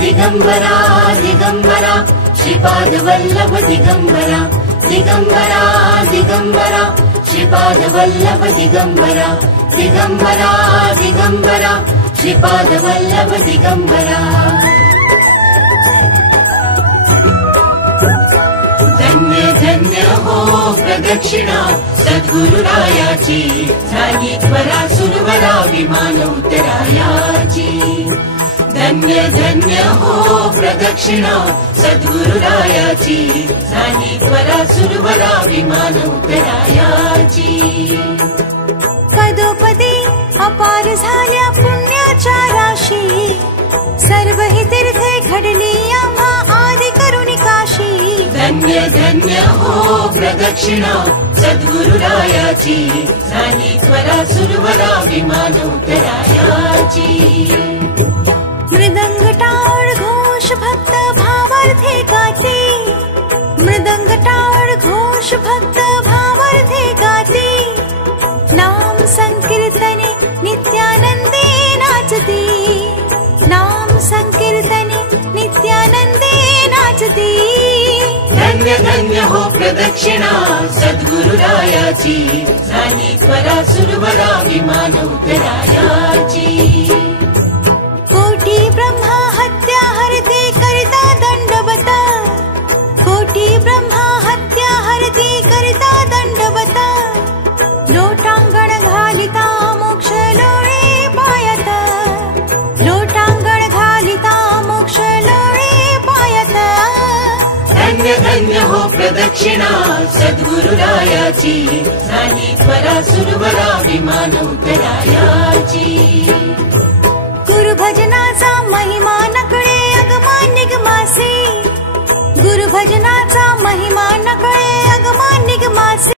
दिगंबरा दिगंबरा श्रीपाद वल्लभ दिगंबरा दिगंबरा दिगंबरा श्रीपाद वल्लभ दिगंबरा दिगंबरा दिगंबरा श्रीपाद वल्लभ दिगंबरा। धन्य धन्य हो प्रदक्षिणा सद्गुरुरायाची झाली त्वरा सुरवरा विमान उतरायाची। धन्य धन्य हो प्रदक्षिणा सद्गुरुरायाची झाली त्वरा सुरवरा विमान उतरायाची। पदोपदी अपार झाल्या पुण्याच्या राशी सर्व ही तीर्थे घडली आम्हा आदि करुणी काशी। धन्य धन्य हो प्रदक्षिणा सद्गुरुरायाची झाली त्वरा सुरवरा विमान उतरायाची। मृदंग टाळ घोष भक्त भावार्थे गाते मृदंग टाळ घोष भक्त भावार्थे गाते। नाम संकीर्तने नित्यानंदे नाचते नाम संकीर्तने नित्यानंदे नाचते। धन्य धन्य हो प्रदक्षिणा सद्गुरुरायाची झाली त्वरा सुरवरा विमान उतरायाची। कोटी ब्रह्मा हत्या हरते करिता दंडवत कोटी ब्रह्मा हत्या हरते करिता दंडवत। लोटांगण घालिता मोक्ष लोळे पायत लोटांगण घालिता मोक्ष लोळे पायत। धन्य धन्य हो प्रदक्षिणा सद्गुरुरायाची झाली त्वरा सुरवरा विमान उतरायाची। गुरुभजनाचा महिमा नकळे अगमा निगमासे गुरुभजनाचा महिमा नकळे अगमा निगमासे।